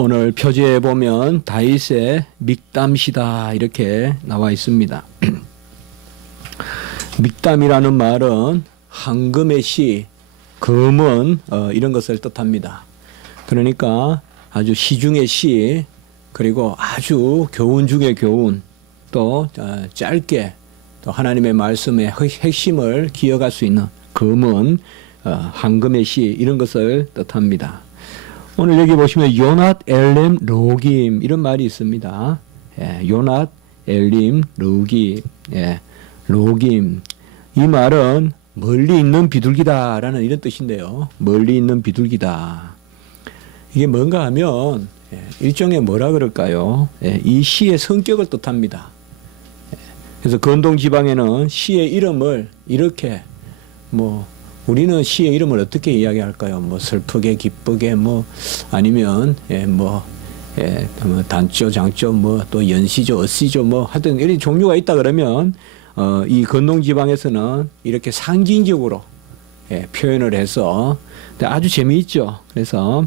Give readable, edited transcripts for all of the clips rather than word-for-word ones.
오늘 표지에 보면 다윗의 믹담시다 이렇게 나와 있습니다. 믹담이라는 말은 황금의 시, 금은 이런 것을 뜻합니다. 그러니까 아주 시중의 시, 그리고 아주 교훈 중의 교훈, 또 짧게 또 하나님의 말씀의 핵심을 기억할 수 있는 금은 황금의 시, 이런 것을 뜻합니다. 오늘 여기 보시면 요낫 엘렘 로김 이런 말이 있습니다. 요낫 엘림 로김, 로김. 이 말은 멀리 있는 비둘기다라는 이런 뜻인데요. 멀리 있는 비둘기다. 이게 뭔가 하면 일종의 뭐라 그럴까요? 이 시의 성격을 뜻합니다. 그래서 건동 지방에는 시의 이름을 이렇게 우리는 시의 이름을 어떻게 이야기할까요? 슬프게, 기쁘게, 아니면, 단조, 장조, 또 연시조, 어시조, 하여튼 이런 종류가 있다 그러면, 이 건동지방에서는 이렇게 상징적으로, 표현을 해서, 아주 재미있죠. 그래서,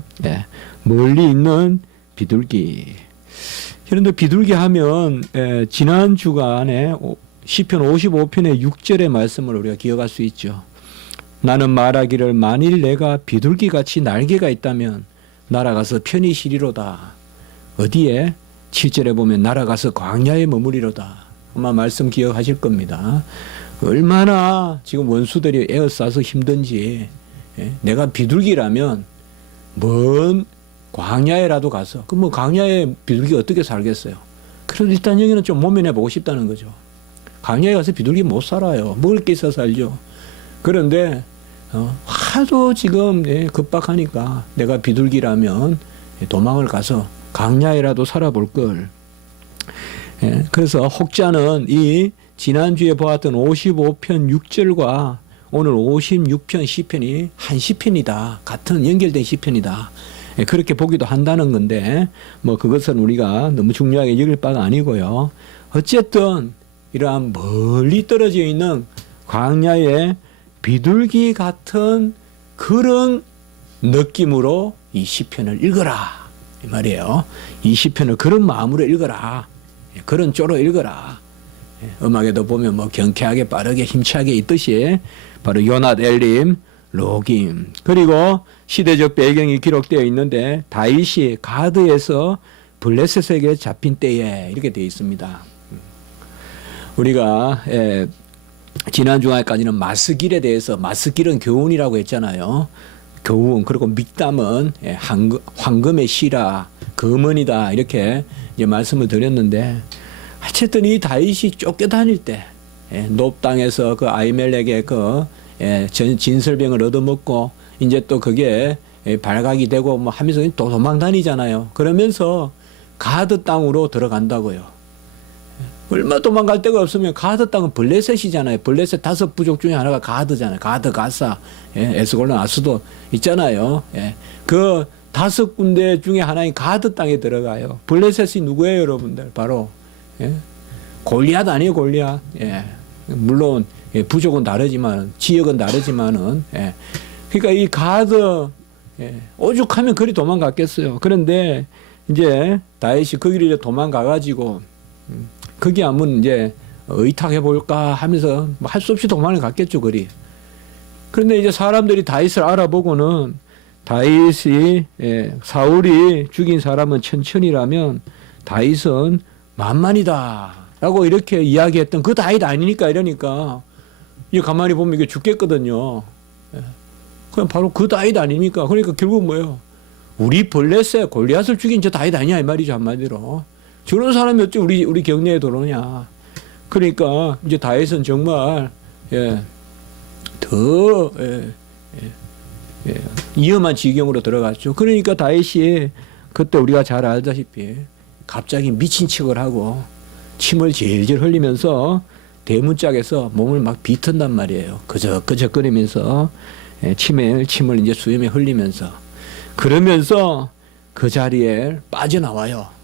멀리 있는 비둘기. 그런데 비둘기 하면, 지난 주간에 시편 55편의 6절의 말씀을 우리가 기억할 수 있죠. 나는 말하기를 만일 내가 비둘기같이 날개가 있다면 날아가서 편히 쉬리로다. 어디에? 7절에 보면 날아가서 광야에 머무리로다. 아마 말씀 기억하실 겁니다. 얼마나 지금 원수들이 에어싸서 힘든지, 내가 비둘기라면 먼 광야에라도 가서, 광야에 비둘기 어떻게 살겠어요? 그래도 일단 여기는 좀 모면해 보고 싶다는 거죠. 광야에 가서 비둘기 못 살아요. 먹을 게 있어서 살죠. 그런데 하도 지금 급박하니까 내가 비둘기라면 도망을 가서 광야에라도 살아볼 걸. 그래서 혹자는 이 지난주에 보았던 55편 6절과 오늘 56편 시편이 한 시편이다. 같은 연결된 시편이다. 그렇게 보기도 한다는 건데 그것은 우리가 너무 중요하게 여길 바가 아니고요. 어쨌든 이러한 멀리 떨어져 있는 광야에 비둘기 같은 그런 느낌으로 이 시편을 읽어라 이 말이에요. 이 시편을 그런 마음으로 읽어라. 그런 쪼로 읽어라. 음악에도 보면 경쾌하게 빠르게 힘차게 있듯이 바로 요낫 엘림 로김. 그리고 시대적 배경이 기록되어 있는데 다윗이 가드에서 블레셋에게 잡힌 때에 이렇게 되어 있습니다. 우리가 지난 주간까지는 마스길에 대해서, 마스길은 교훈이라고 했잖아요. 교훈, 그리고 믹담은 황금의 시라, 금은이다, 이렇게 이제 말씀을 드렸는데, 어쨌든 이 다윗이 쫓겨다닐 때, 높 땅에서 그 아히멜렉의 진설병을 얻어먹고, 이제 또 그게 발각이 되고 하면서 또 도망 다니잖아요. 그러면서 가드 땅으로 들어간다고요. 얼마 도망갈 데가 없으면 가드 땅은 블레셋이잖아요. 블레셋 5 부족 중에 하나가 가드잖아요. 가드, 가사, 에스골론, 아수도 있잖아요. 그 5 군데 중에 하나인 가드 땅에 들어가요. 블레셋이 누구예요, 여러분들? 바로 골리앗 아니에요, 골리앗. 물론 부족은 다르지만, 지역은 다르지만은, 그러니까 이 가드, 오죽하면 그리 도망갔겠어요. 그런데 이제 다윗이 거기를 도망가가지고 거기 한번 이제 의탁해 볼까 하면서 할 수 없이 도망을 갔겠죠, 그리. 그런데 이제 사람들이 다윗을 알아보고는 다윗이, 사울이 죽인 사람은 천천이라면 다윗은 만만이다. 라고 이렇게 이야기했던 그 다윗 아니니까 이러니까 이제 가만히 보면 이게 죽겠거든요. 그냥 바로 그 다윗 아닙니까? 그러니까 결국 뭐예요? 우리 블레셋 골리앗을 죽인 저 다윗 아니냐 이 말이죠, 한마디로. 저런 사람이 어찌 우리 경내에 들어오냐. 그러니까 이제 다윗은 정말 더 위험한 지경으로 들어갔죠. 그러니까 다윗이 그때 우리가 잘 알다시피 갑자기 미친 척을 하고 침을 질질 흘리면서 대문짝에서 몸을 막 비튼단 말이에요. 그저거리면서 침을 이제 수염에 흘리면서 그러면서 그 자리에 빠져나와요.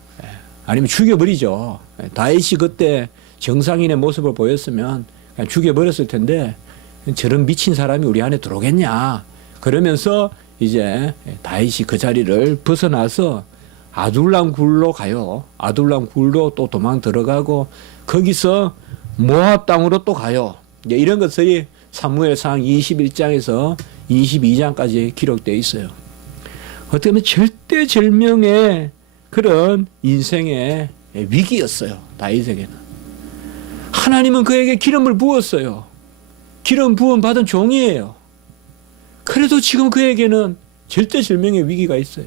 아니면 죽여버리죠. 다윗이 그때 정상인의 모습을 보였으면 그냥 죽여버렸을 텐데 저런 미친 사람이 우리 안에 들어오겠냐. 그러면서 이제 다윗이 그 자리를 벗어나서 아둘람 굴로 가요. 아둘람 굴로 또 도망 들어가고 거기서 모압 땅으로 또 가요. 이런 것들이 사무엘상 21장에서 22장까지 기록되어 있어요. 어떻게 보면 절대절명의 그런 인생의 위기였어요. 다윗에게는. 하나님은 그에게 기름을 부었어요. 기름 부음 받은 종이에요. 그래도 지금 그에게는 절대절명의 위기가 있어요.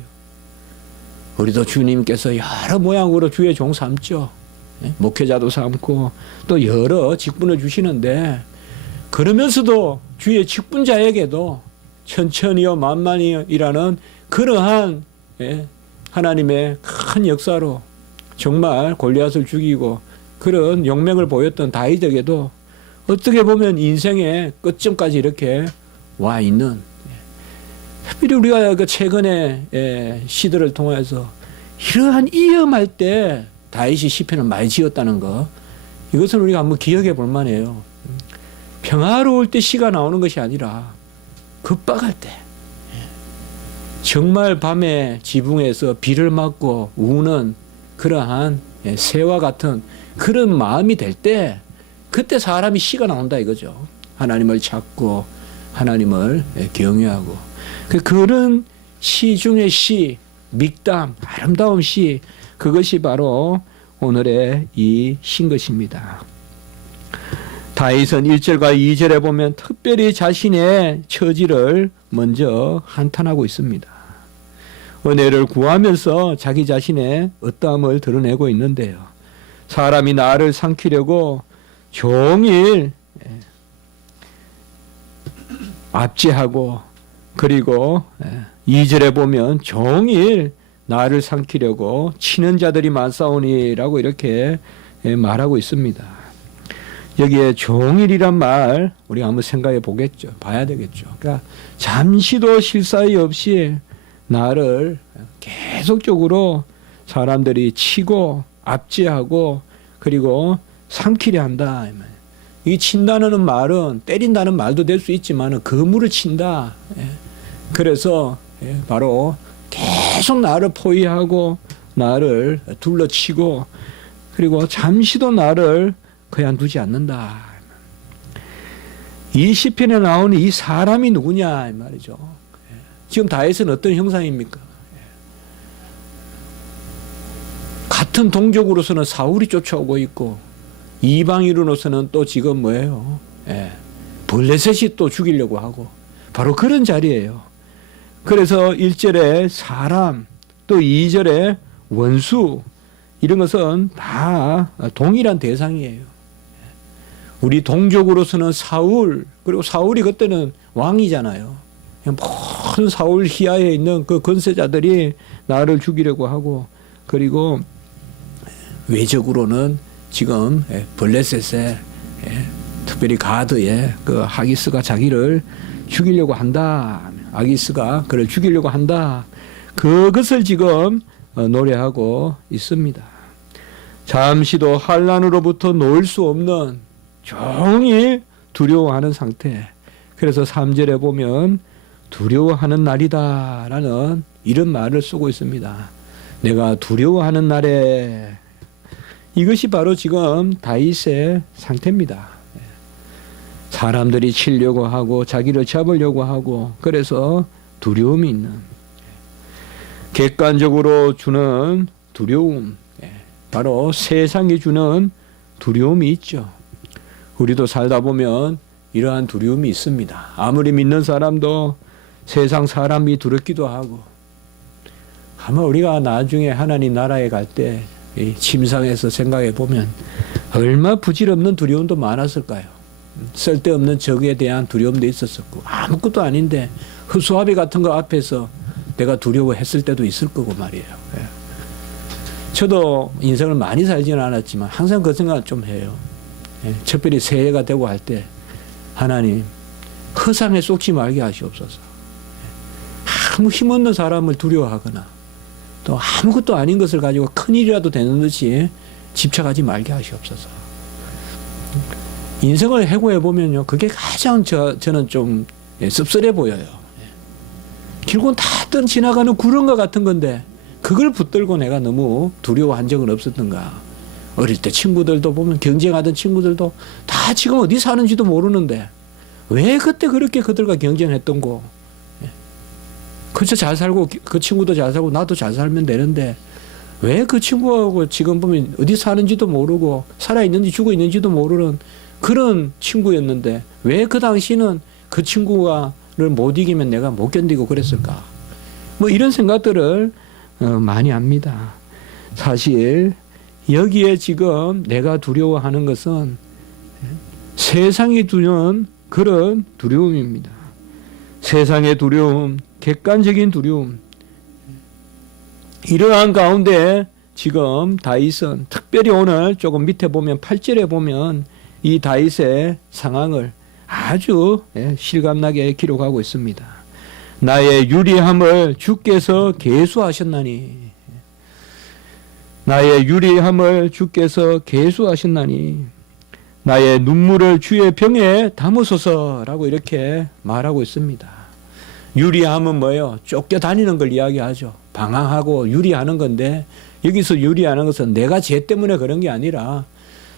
우리도 주님께서 여러 모양으로 주의 종 삼죠. 목회자도 삼고 또 여러 직분을 주시는데 그러면서도 주의 직분자에게도 천천히요 만만히라는 그러한 하나님의 큰 역사로 정말 골리앗을 죽이고 그런 용맹을 보였던 다윗에게도 어떻게 보면 인생의 끝점까지 이렇게 와 있는, 특별히 우리가 그 최근에 시들을 통해서 이러한 위험할 때 다윗이 시편을 많이 지었다는 거, 이것은 우리가 한번 기억해 볼 만해요. 평화로울 때 시가 나오는 것이 아니라 급박할 때, 정말 밤에 지붕에서 비를 맞고 우는 그러한 새와 같은 그런 마음이 될 때, 그때 사람이 시가 나온다 이거죠. 하나님을 찾고 하나님을 경외하고 그런 시 중의 시, 믹담, 아름다운 시, 그것이 바로 오늘의 이 시인 것입니다. 다윗은 1절과 2절에 보면 특별히 자신의 처지를 먼저 한탄하고 있습니다. 은혜를 구하면서 자기 자신의 어떠함을 드러내고 있는데요. 사람이 나를 삼키려고 종일 압제하고, 그리고 2절에 보면 종일 나를 삼키려고 치는 자들이 많사오니라고 이렇게 말하고 있습니다. 여기에 종일이란 말 우리가 한번 생각해 보겠죠. 봐야 되겠죠. 그러니까 잠시도 쉴 사이 없이 나를 계속적으로 사람들이 치고 압제하고 그리고 삼키려 한다. 이 친다는 말은 때린다는 말도 될 수 있지만 그물을 친다. 그래서 바로 계속 나를 포위하고 나를 둘러치고 그리고 잠시도 나를 그냥 두지 않는다. 이 시편에 나오는 이 사람이 누구냐 이 말이죠. 지금 다윗은 어떤 형상입니까? 같은 동족으로서는 사울이 쫓아오고 있고 이방인으로서는 또 지금 뭐예요? 블레셋이 또 죽이려고 하고 바로 그런 자리예요. 그래서 1절에 사람, 또 2절에 원수, 이런 것은 다 동일한 대상이에요. 우리 동족으로서는 사울, 그리고 사울이 그때는 왕이잖아요. 모든 사울 희하에 있는 그 권세자들이 나를 죽이려고 하고, 그리고 외적으로는 지금 블레셋의 특별히 가드의 그 하기스가 자기를 죽이려고 한다. 아기스가 그를 죽이려고 한다. 그것을 지금 노래하고 있습니다. 잠시도 환난으로부터 놓을 수 없는 종일 두려워하는 상태. 그래서 3절에 보면 두려워하는 날이다 라는 이런 말을 쓰고 있습니다. 내가 두려워하는 날에, 이것이 바로 지금 다윗의 상태입니다. 사람들이 치려고 하고 자기를 잡으려고 하고 그래서 두려움이 있는, 객관적으로 주는 두려움, 바로 세상이 주는 두려움이 있죠. 우리도 살다 보면 이러한 두려움이 있습니다. 아무리 믿는 사람도 세상 사람이 두렵기도 하고, 아마 우리가 나중에 하나님 나라에 갈 때 침상에서 생각해 보면 얼마 부질없는 두려움도 많았을까요? 쓸데없는 적에 대한 두려움도 있었었고, 아무것도 아닌데 허수아비 같은 거 앞에서 내가 두려워했을 때도 있을 거고 말이에요. 저도 인생을 많이 살지는 않았지만 항상 그 생각을 좀 해요. 특별히 새해가 되고 할 때 하나님 허상에 쏙지 말게 하시옵소서. 아무 힘없는 사람을 두려워하거나 또 아무것도 아닌 것을 가지고 큰일이라도 되는 듯이 집착하지 말게 하시옵소서. 인생을 해고해 보면요, 그게 가장 저는 좀 씁쓸해 보여요. 길고는 다 지나가는 구름과 같은 건데 그걸 붙들고 내가 너무 두려워한 적은 없었던가. 어릴 때 친구들도 보면 경쟁하던 친구들도 다 지금 어디 사는지도 모르는데 왜 그때 그렇게 그들과 경쟁했던 거. 그저 잘 살고 그 친구도 잘 살고 나도 잘 살면 되는데 왜 그 친구하고 지금 보면 어디 사는지도 모르고 살아있는지 죽어있는지도 모르는 그런 친구였는데 왜 그 당시는 그 친구를 못 이기면 내가 못 견디고 그랬을까. 뭐 이런 생각들을 많이 합니다. 사실 여기에 지금 내가 두려워하는 것은 세상이 두려운 그런 두려움입니다. 세상의 두려움, 객관적인 두려움. 이러한 가운데 지금 다윗은 특별히 오늘 조금 밑에 보면 8절에 보면 이 다윗의 상황을 아주 실감나게 기록하고 있습니다. 나의 유리함을 주께서 계수하셨나니, 나의 유리함을 주께서 계수하셨나니, 나의 눈물을 주의 병에 담으소서라고 이렇게 말하고 있습니다. 유리함은 뭐예요? 쫓겨다니는 걸 이야기하죠. 방황하고 유리하는 건데 여기서 유리하는 것은 내가 죄 때문에 그런 게 아니라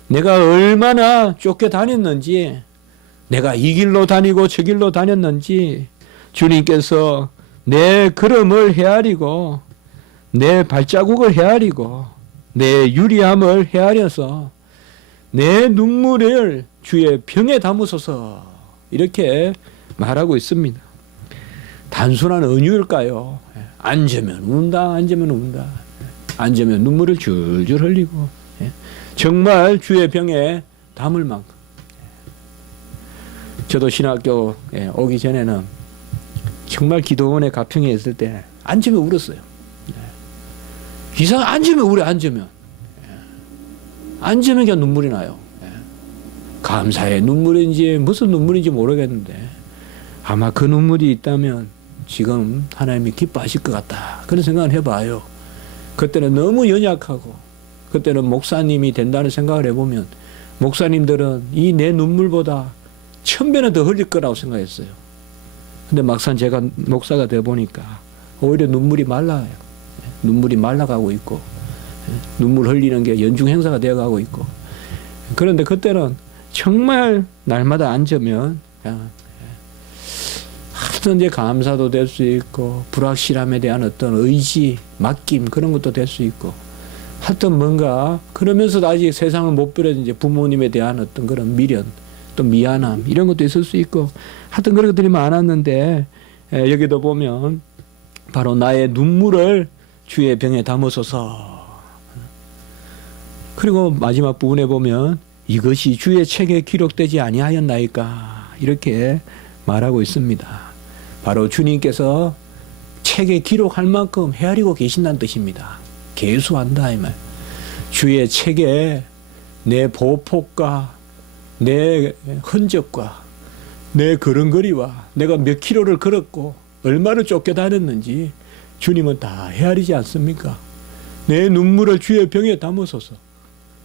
내가 얼마나 쫓겨다녔는지, 내가 이 길로 다니고 저 길로 다녔는지 주님께서 내 걸음을 헤아리고 내 발자국을 헤아리고 내 유리함을 헤아려서 내 눈물을 주의 병에 담으소서 이렇게 말하고 있습니다. 단순한 은유일까요? 앉으면 운다, 앉으면 운다. 앉으면 눈물을 줄줄 흘리고 정말 주의 병에 담을 만큼. 저도 신학교 오기 전에는 정말 기도원에 가평에 있을 때 앉으면 울었어요. 이상 앉으면 울어. 앉으면 그냥 눈물이 나요. 감사의 눈물인지 무슨 눈물인지 모르겠는데 아마 그 눈물이 있다면 지금 하나님이 기뻐하실 것 같다. 그런 생각을 해봐요. 그때는 너무 연약하고 그때는 목사님이 된다는 생각을 해보면 목사님들은 이 내 눈물보다 1000배는 더 흘릴 거라고 생각했어요. 근데 막상 제가 목사가 돼 보니까 오히려 눈물이 말라요. 눈물이 말라가고 있고 눈물 흘리는 게 연중 행사가 되어가고 있고. 그런데 그때는 정말 날마다 앉으면 하여튼 이제 감사도 될 수 있고 불확실함에 대한 어떤 의지, 맡김 그런 것도 될 수 있고 하여튼 뭔가 그러면서도 아직 세상을 못 버려진 이제 부모님에 대한 어떤 그런 미련 또 미안함 이런 것도 있을 수 있고 하여튼 그런 것들이 많았는데 여기도 보면 바로 나의 눈물을 주의 병에 담으소서. 그리고 마지막 부분에 보면 이것이 주의 책에 기록되지 아니하였나이까 이렇게 말하고 있습니다. 바로 주님께서 책에 기록할 만큼 헤아리고 계신다는 뜻입니다. 계수한다 이 말. 주의 책에 내 보폭과 내 흔적과 내 걸음걸이와 내가 몇 킬로를 걸었고 얼마를 쫓겨다녔는지 주님은 다 헤아리지 않습니까? 내 눈물을 주의 병에 담으소서.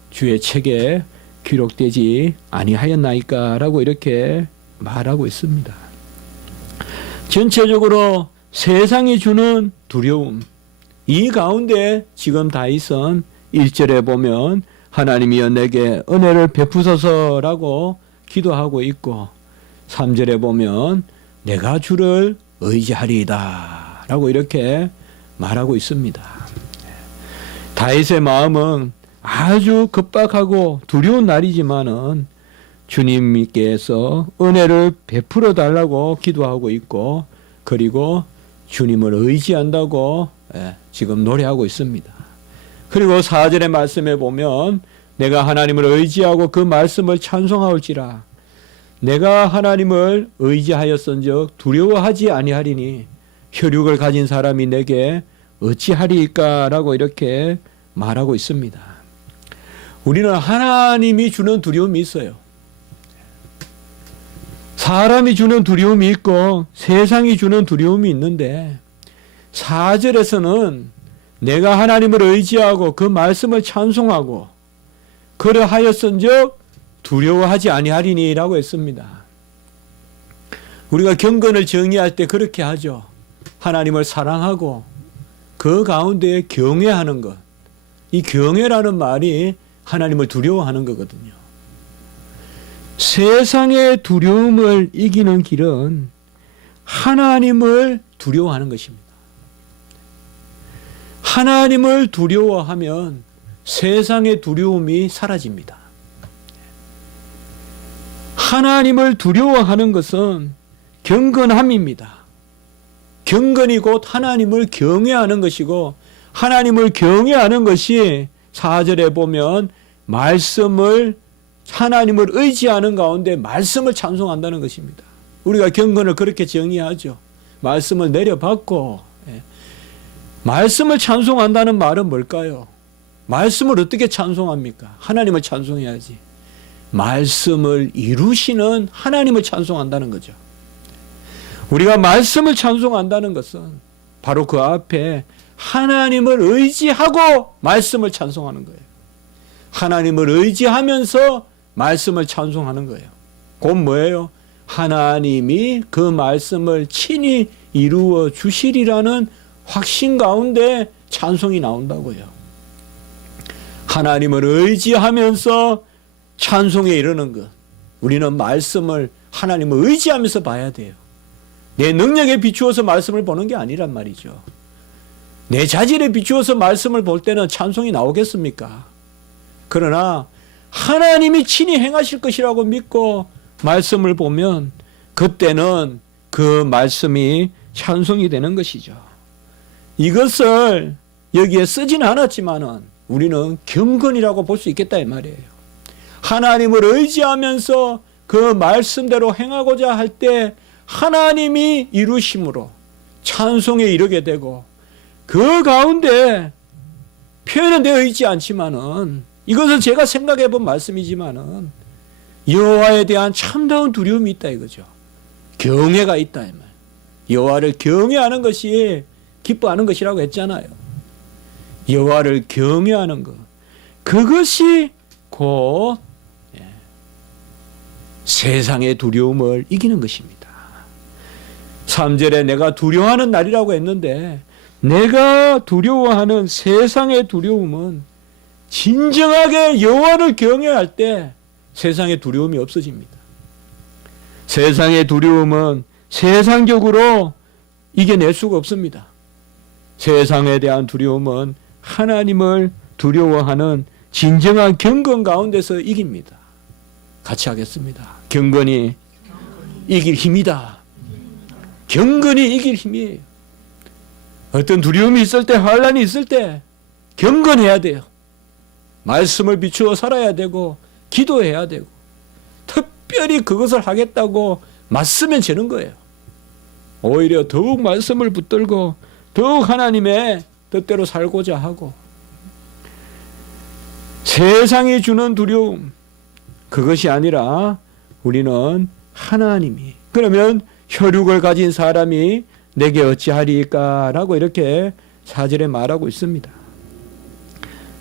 주의 책에 기록되지 아니하였나이까 라고 이렇게 말하고 있습니다. 전체적으로 세상이 주는 두려움, 이 가운데 지금 다윗은 1절에 보면 하나님이여 내게 은혜를 베푸소서라고 기도하고 있고 3절에 보면 내가 주를 의지하리이다 라고 이렇게 말하고 있습니다. 다윗의 마음은 아주 급박하고 두려운 날이지만은 주님께서 은혜를 베풀어 달라고 기도하고 있고 그리고 주님을 의지한다고 지금 노래하고 있습니다. 그리고 4절의 말씀에 보면 내가 하나님을 의지하고 그 말씀을 찬송하올지라 내가 하나님을 의지하였은즉 두려워하지 아니하리니 혈육을 가진 사람이 내게 어찌하리이까 라고 이렇게 말하고 있습니다. 우리는 하나님이 주는 두려움이 있어요. 사람이 주는 두려움이 있고 세상이 주는 두려움이 있는데 4절에서는 내가 하나님을 의지하고 그 말씀을 찬송하고 그러하였은즉 두려워하지 아니하리니라고 했습니다. 우리가 경건을 정의할 때 그렇게 하죠. 하나님을 사랑하고 그 가운데 경외하는 것. 이 경외라는 말이 하나님을 두려워하는 거거든요. 세상의 두려움을 이기는 길은 하나님을 두려워하는 것입니다. 하나님을 두려워하면 세상의 두려움이 사라집니다. 하나님을 두려워하는 것은 경건함입니다. 경건이 곧 하나님을 경외하는 것이고, 하나님을 경외하는 것이 4절에 보면 하나님을 의지하는 가운데 말씀을 찬송한다는 것입니다. 우리가 경건을 그렇게 정의하죠. 말씀을 내려받고, 말씀을 찬송한다는 말은 뭘까요? 말씀을 어떻게 찬송합니까? 하나님을 찬송해야지. 말씀을 이루시는 하나님을 찬송한다는 거죠. 우리가 말씀을 찬송한다는 것은 바로 그 앞에 하나님을 의지하고 말씀을 찬송하는 거예요. 하나님을 의지하면서 말씀을 찬송하는 거예요. 곧 뭐예요? 하나님이 그 말씀을 친히 이루어 주시리라는 확신 가운데 찬송이 나온다고요. 하나님을 의지하면서 찬송에 이르는 것. 우리는 말씀을 하나님을 의지하면서 봐야 돼요. 내 능력에 비추어서 말씀을 보는 게 아니란 말이죠. 내 자질에 비추어서 말씀을 볼 때는 찬송이 나오겠습니까? 그러나 하나님이 친히 행하실 것이라고 믿고 말씀을 보면 그때는 그 말씀이 찬송이 되는 것이죠. 이것을 여기에 쓰지는 않았지만은 우리는 경건이라고 볼 수 있겠다 이 말이에요. 하나님을 의지하면서 그 말씀대로 행하고자 할 때 하나님이 이루심으로 찬송에 이르게 되고, 그 가운데 표현은 되어 있지 않지만은, 이것은 제가 생각해 본 말씀이지만은 여호와에 대한 참다운 두려움이 있다 이거죠. 경외가 있다 이 말. 여호와를 경외하는 것이 기뻐하는 것이라고 했잖아요. 여호와를 경외하는 것, 그것이 곧 세상의 두려움을 이기는 것입니다. 3절에 내가 두려워하는 날이라고 했는데, 내가 두려워하는 세상의 두려움은 진정하게 여호와를 경외할 때 세상의 두려움이 없어집니다. 세상의 두려움은 세상적으로 이겨낼 수가 없습니다. 세상에 대한 두려움은 하나님을 두려워하는 진정한 경건 가운데서 이깁니다. 같이 하겠습니다. 경건이 이길 힘이다. 경건이 이길 힘이에요. 어떤 두려움이 있을 때, 환난이 있을 때 경건해야 돼요. 말씀을 비추어 살아야 되고 기도해야 되고, 특별히 그것을 하겠다고 맞서면 되는 거예요. 오히려 더욱 말씀을 붙들고 더욱 하나님의 뜻대로 살고자 하고, 세상이 주는 두려움, 그것이 아니라 우리는 하나님이, 그러면 혈육을 가진 사람이 내게 어찌하리까 라고 이렇게 4절에 말하고 있습니다.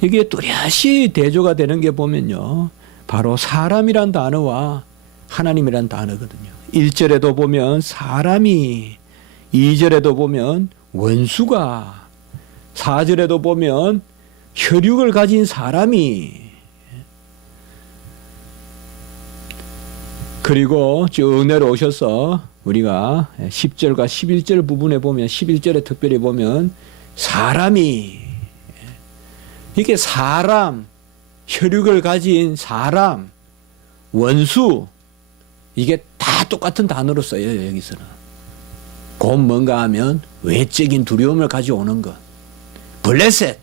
이게 뚜렷이 대조가 되는 게 보면요, 바로 사람이란 단어와 하나님이란 단어거든요. 1절에도 보면 사람이, 2절에도 보면 원수가, 4절에도 보면 혈육을 가진 사람이, 그리고 쭉 내려오셔서 우리가 10절과 11절 부분에 보면, 11절에 특별히 보면 사람이, 이게 사람, 혈육을 가진 사람, 원수, 이게 다 똑같은 단어로 써요. 여기서는 곧 뭔가 하면 외적인 두려움을 가져오는 것, 블레셋,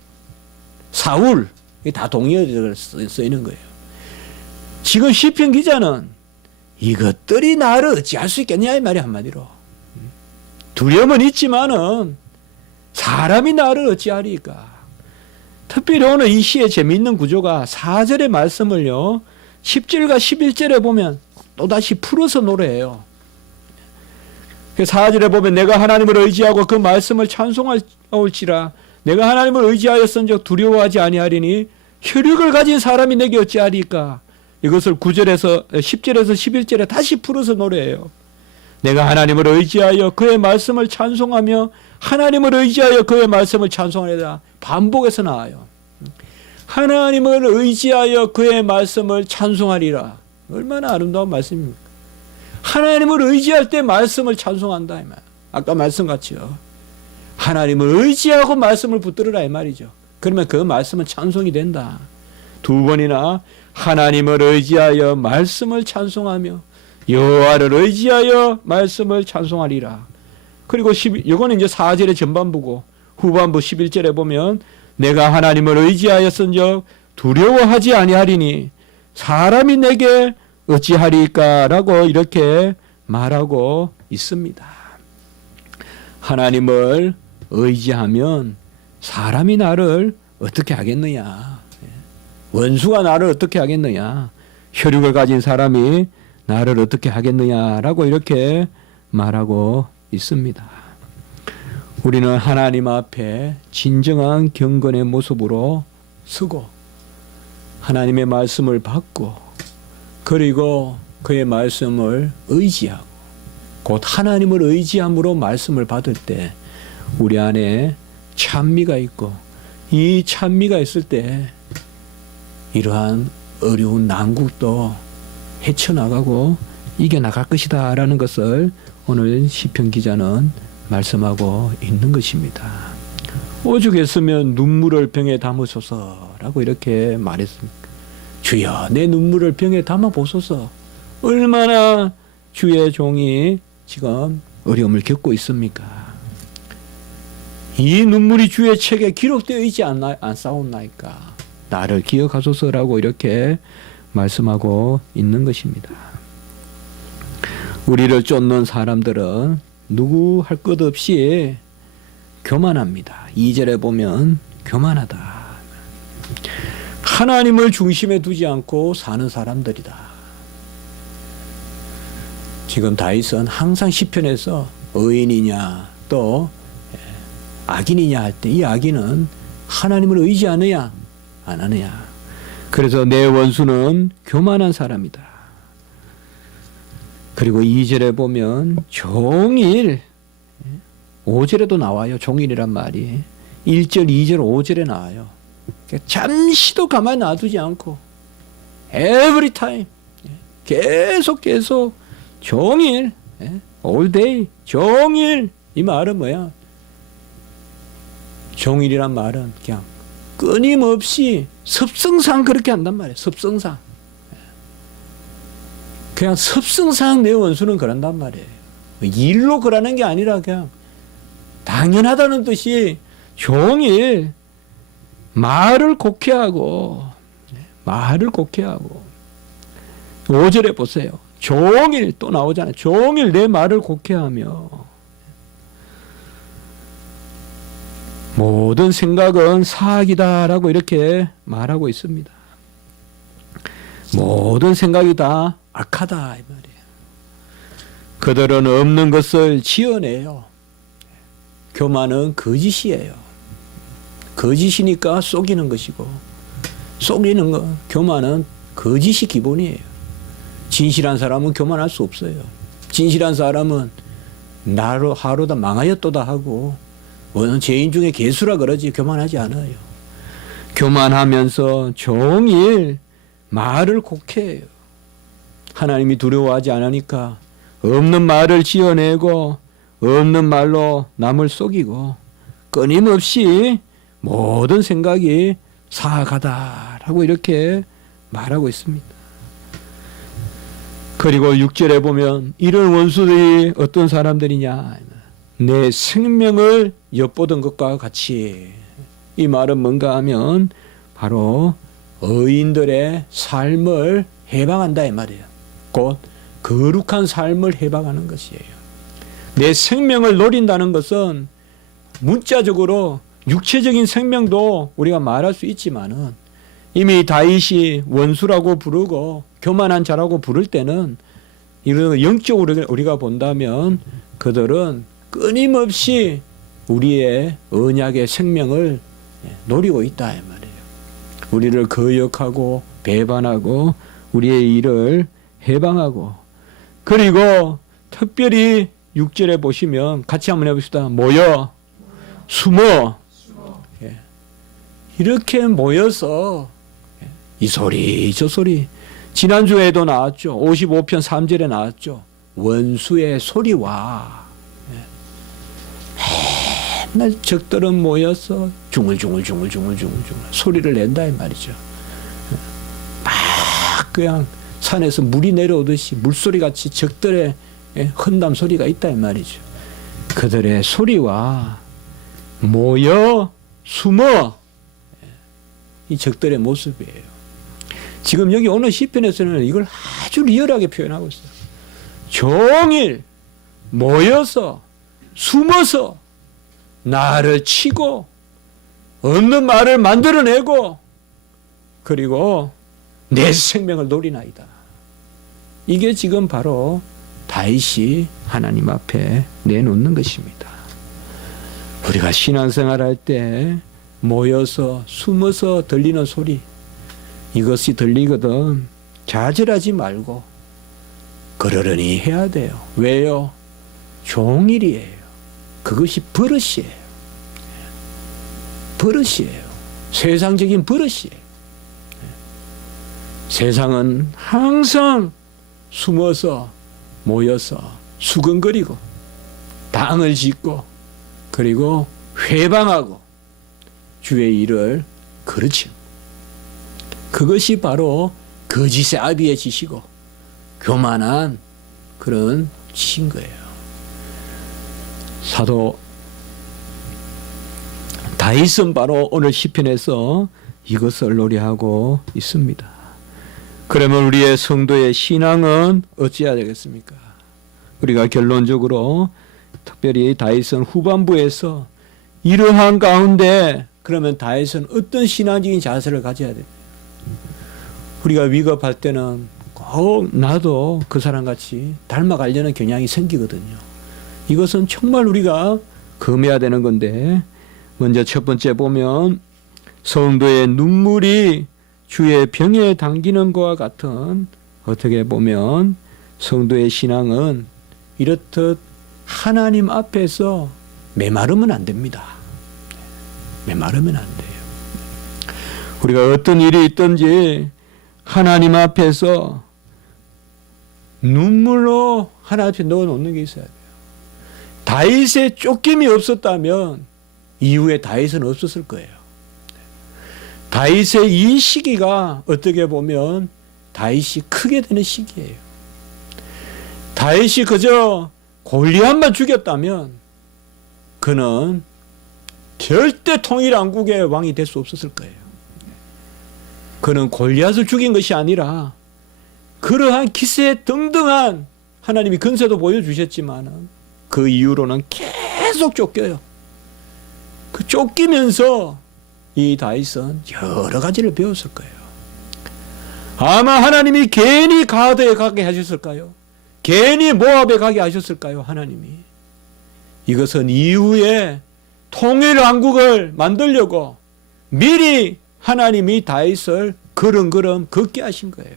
사울, 이게 다 동의어로 쓰이는 거예요. 지금 시편 기자는 이것들이 나를 어찌할 수 있겠냐 이 말이 한마디로. 두려움은 있지만은 사람이 나를 어찌하리까. 특별히 오늘 이 시의 재미있는 구조가 4절의 말씀을요 10절과 11절에 보면 또다시 풀어서 노래해요. 4절에 보면 내가 하나님을 의지하고 그 말씀을 찬송할지라, 내가 하나님을 의지하였은즉 두려워하지 아니하리니 혈육을 가진 사람이 내게 어찌하리까. 이것을 9절에서 10절에서 11절에 다시 풀어서 노래해요. 내가 하나님을 의지하여 그의 말씀을 찬송하며 하나님을 의지하여 그의 말씀을 찬송하리라. 반복해서 나와요. 하나님을 의지하여 그의 말씀을 찬송하리라. 얼마나 아름다운 말씀입니까? 하나님을 의지할 때 말씀을 찬송한다 이 말. 아까 말씀같이요. 하나님을 의지하고 말씀을 붙들으라 이 말이죠. 그러면 그 말씀은 찬송이 된다. 두 번이나 하나님을 의지하여 말씀을 찬송하며 여호와를 의지하여 말씀을 찬송하리라. 그리고 이거는 이제 4절의 전반부고 후반부 11절에 보면 내가 하나님을 의지하였은즉 두려워하지 아니하리니 사람이 내게 어찌하리까라고 이렇게 말하고 있습니다. 하나님을 의지하면 사람이 나를 어떻게 하겠느냐? 원수가 나를 어떻게 하겠느냐? 혈육을 가진 사람이 나를 어떻게 하겠느냐라고 이렇게 말하고 있습니다. 우리는 하나님 앞에 진정한 경건의 모습으로 서고 하나님의 말씀을 받고 그리고 그의 말씀을 의지하고 곧 하나님을 의지함으로 말씀을 받을 때 우리 안에 찬미가 있고 이 찬미가 있을 때 이러한 어려운 난국도 헤쳐나가고 이겨나갈 것이다 라는 것을 오늘 시편 기자는 말씀하고 있는 것입니다. 오죽했으면 눈물을 병에 담으소서라고 이렇게 말했습니다. 주여 내 눈물을 병에 담아보소서. 얼마나 주의 종이 지금 어려움을 겪고 있습니까? 이 눈물이 주의 책에 기록되어 있지 않사옵나이까? 나를 기억하소서라고 이렇게 말씀하고 있는 것입니다. 우리를 쫓는 사람들은 누구 할 것 없이 교만합니다. 2절에 보면 교만하다. 하나님을 중심에 두지 않고 사는 사람들이다. 지금 다윗은 항상 시편에서 의인이냐 또 악인이냐 할 때 이 악인은 하나님을 의지하느냐 안 하느냐. 그래서 내 원수는 교만한 사람이다. 그리고 2절에 보면 종일 5절에도 나와요. 종일이란 말이 1절, 2절, 5절에 나와요. 잠시도 가만히 놔두지 않고 every time 계속 종일 all day 종일. 이 말은 뭐야? 종일이란 말은 그냥 끊임없이 습성상 그렇게 한단 말이에요. 습성상 그냥 습성상 내 원수는 그런단 말이에요. 일로 그러는 게 아니라 그냥 당연하다는 뜻이 종일 말을 곡해하고 5절에 보세요. 종일 또 나오잖아요. 종일 내 말을 곡해하며 모든 생각은 사악이다라고 이렇게 말하고 있습니다. 모든 생각이 다 악하다 이 말이에요. 그들은 없는 것을 지어내요. 교만은 거짓이에요. 거짓이니까 속이는 것이고 속이는 거 교만은 거짓이 기본이에요. 진실한 사람은 교만할 수 없어요. 진실한 사람은 나로 하루다 망하였도다 하고 죄인 중에 개수라 그러지 교만하지 않아요. 교만하면서 종일 말을 곡해요. 하나님이 두려워하지 않으니까 없는 말을 지어내고 없는 말로 남을 속이고 끊임없이 모든 생각이 사악하다라고 이렇게 말하고 있습니다. 그리고 6절에 보면 이런 원수들이 어떤 사람들이냐? 내 생명을 엿보던 것과 같이. 이 말은 뭔가 하면 바로 의인들의 삶을 해방한다 이 말이에요. 곧 거룩한 삶을 해방하는 것이에요. 내 생명을 노린다는 것은 문자적으로 육체적인 생명도 우리가 말할 수 있지만은 이미 다윗이 원수라고 부르고 교만한 자라고 부를 때는 이런 영적으로 우리가 본다면 그들은 끊임없이 우리의 언약의 생명을 노리고 있다 이 말이에요. 우리를 거역하고 배반하고 우리의 일을 해방하고 그리고 특별히 6절에 보시면 같이 한번 해봅시다. 모여 숨어. 예. 이렇게 모여서 이 소리 저 소리 지난주에도 나왔죠. 55편 3절에 나왔죠. 원수의 소리와 맨날 적들은 모여서 중얼중얼 소리를 낸다 이 말이죠. 막 그냥 산에서 물이 내려오듯이 물소리같이 적들의 헌담 소리가 있다 이 말이죠. 그들의 소리와 모여 숨어 이 적들의 모습이에요. 지금 여기 오늘 시편에서는 이걸 아주 리얼하게 표현하고 있어요. 종일 모여서 숨어서 나를 치고 없는 말을 만들어내고 그리고 내 생명을 노리나이다. 이게 지금 바로 다윗이 하나님 앞에 내놓는 것입니다. 우리가 신앙생활할 때 모여서 숨어서 들리는 소리 이것이 들리거든 좌절하지 말고 그러려니 해야 돼요. 왜요? 종일이에요. 그것이 버릇이에요. 버릇이에요. 세상적인 버릇이에요. 세상은 항상 숨어서 모여서 수근거리고 당을 짓고 그리고 회방하고 주의 일을 그르침. 그것이 바로 거짓의 아비의 짓이고 교만한 그런 짓인 거예요. 사도 다윗은 바로 오늘 시편에서 이것을 노래하고 있습니다. 그러면 우리의 성도의 신앙은 어찌해야 되겠습니까? 우리가 결론적으로 특별히 다윗은 후반부에서 이러한 가운데 그러면 다윗은 어떤 신앙적인 자세를 가져야 됩니까? 우리가 위급할 때는 꼭 나도 그 사람같이 닮아가려는 경향이 생기거든요. 이것은 정말 우리가 금해야 되는 건데 먼저 첫 번째 보면 성도의 눈물이 주의 병에 당기는 것과 같은 어떻게 보면 성도의 신앙은 이렇듯 하나님 앞에서 메마르면 안 됩니다. 메마르면 안 돼요. 우리가 어떤 일이 있든지 하나님 앞에서 눈물로 하나님 앞에 넣어놓는 게 있어야 돼요. 다윗의 쫓김이 없었다면 이후에 다윗은 없었을 거예요. 다윗의 이 시기가 어떻게 보면 다윗이 크게 되는 시기예요. 다윗이 그저 골리앗만 죽였다면 그는 절대 통일왕국의 왕이 될 수 없었을 거예요. 그는 골리앗을 죽인 것이 아니라 그러한 기세 등등한 하나님이 근세도 보여주셨지만 그 이후로는 계속 쫓겨요. 그 쫓기면서 이 다윗은 여러 가지를 배웠을 거예요. 아마 하나님이 괜히 가드에 가게 하셨을까요? 괜히 모압에 가게 하셨을까요? 하나님이. 이것은 이후에 통일왕국을 만들려고 미리 하나님이 다윗을 걸음걸음 걷게 하신 거예요.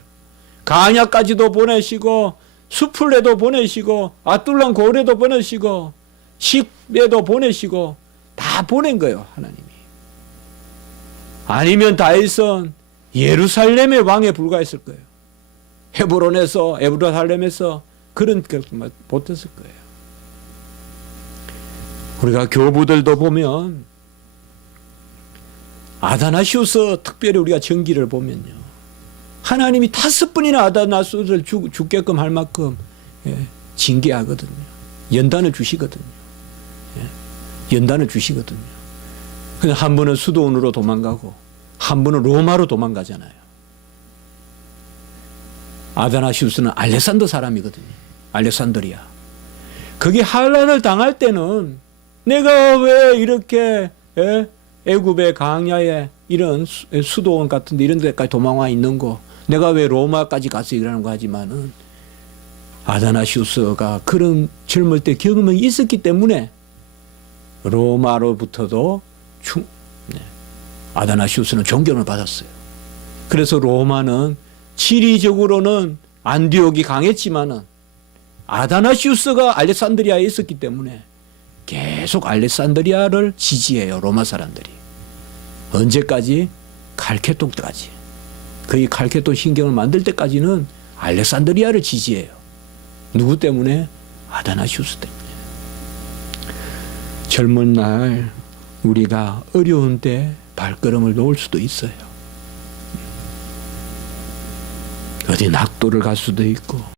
강야까지도 보내시고 수풀에도 보내시고 아둘람 고을에도 보내시고 십에도 보내시고 다 보낸 거예요. 하나님이. 아니면 다윗은 예루살렘의 왕에 불과했을 거예요. 에브라살렘에서 그런 걸 못했을 거예요. 우리가 교부들도 보면 아다나시우스 특별히 우리가 전기를 보면요. 하나님이 5번이나 아다나시우스를 죽게끔 할 만큼 징계하거든요. 연단을 주시거든요. 연단을 주시거든요. 그냥 한 분은 수도원으로 도망가고 한 분은 로마로 도망가잖아요. 아다나시우스는 알렉산더 사람이거든요. 알렉산드리아. 거기 환란을 당할 때는 내가 왜 이렇게 애굽의 강야에 이런 수도원 같은 데 이런 데까지 도망와 있는 거 내가 왜 로마까지 가서 일하는 거 하지만은 아다나시우스가 그런 젊을 때 경험이 있었기 때문에 로마로부터도 아다나시우스는 존경을 받았어요. 그래서 로마는 지리적으로는 안디옥이 강했지만은 아다나시우스가 알렉산드리아에 있었기 때문에 계속 알렉산드리아를 지지해요. 로마 사람들이. 언제까지? 칼케돈 때까지. 거의 칼케돈 신경을 만들 때까지는 알렉산드리아를 지지해요. 누구 때문에? 아다나시우스 때문에. 젊은 날 우리가 어려운 때 발걸음을 놓을 수도 있어요. 어디 낙도를 갈 수도 있고